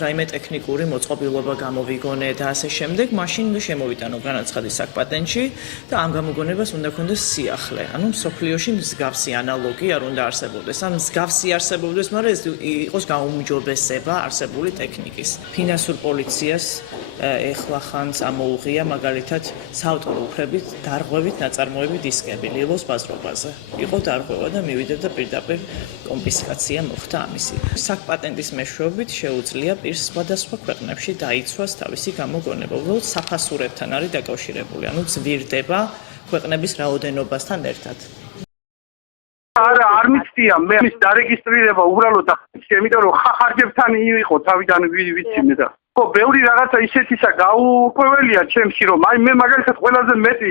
რაიმე ტექნიკური მოწყობილობა გამოვიგონე და ასე შემდეგ, მაშინ შემოვიტანო განაცხადი საკპატენტში და ამ გამოგონებას უნდა ქონდეს სიახლე. ანუ მსოფლიოში მსგავსი ანალოგი არ უნდა არსებობდეს. ან მსგავსი არსებობდეს, მაგრამ ეს იყოს გაუმჯობესება არსებული ტექნიკის. ფინანსურ პოლიციას ეხლა ხან წამოუღია მაგალითად საავტორო უფლებით დარღვევით ნაწარმოები დისკები ლილოს ბაზრობაზე. იყო დარღვევა და მივიდა და პირდაპირ კონფისკაცია მოხდა ამისი. საკპატენტის მეშვეობით შეუძლია პირს სხვადასხვა ქვეყნებში დაიცვას თავისი გამოგონება. უბრალოდ საფასურებთან არის დაკავშირებული, ანუ ძვირდება ქვეყნების რაოდენობასთან ერთად. არა, არ მიცდია მე მის დარეგისტრირება უბრალოდ ახლა, იმიტომ რომ ხარჯებთან იყო თავიდან ვიცინე და ხო, ბევრი რაღაცა ისეთისა გაუკვეველია ჩემში, რომ აი მე მაგალითად ყველაზე მეტი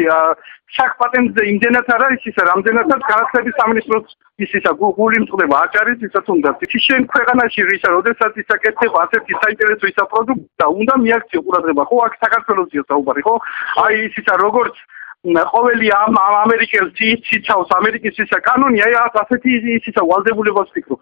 საკპატენტზე იმდენად არ არის ისა, რამდენადაც განათლების სამინისტროს ისა გული მწყდება აჭარის ისა თუნდაც. შენ ქვეყანაში ისა, როდესაც ისა კეთდება ასეთი საინტერესო ისა პროდუქტი და უნდა მიაქციო ყურადღება, ხო, აქ საქართველოსია საუბარი, ხო? აი ის ისა როგორც ყოველი ამ ამერიკელს იცავს ამერიკის ისა კანონი, აი ასეთი ისა ვალდებულებას ფიქრობ.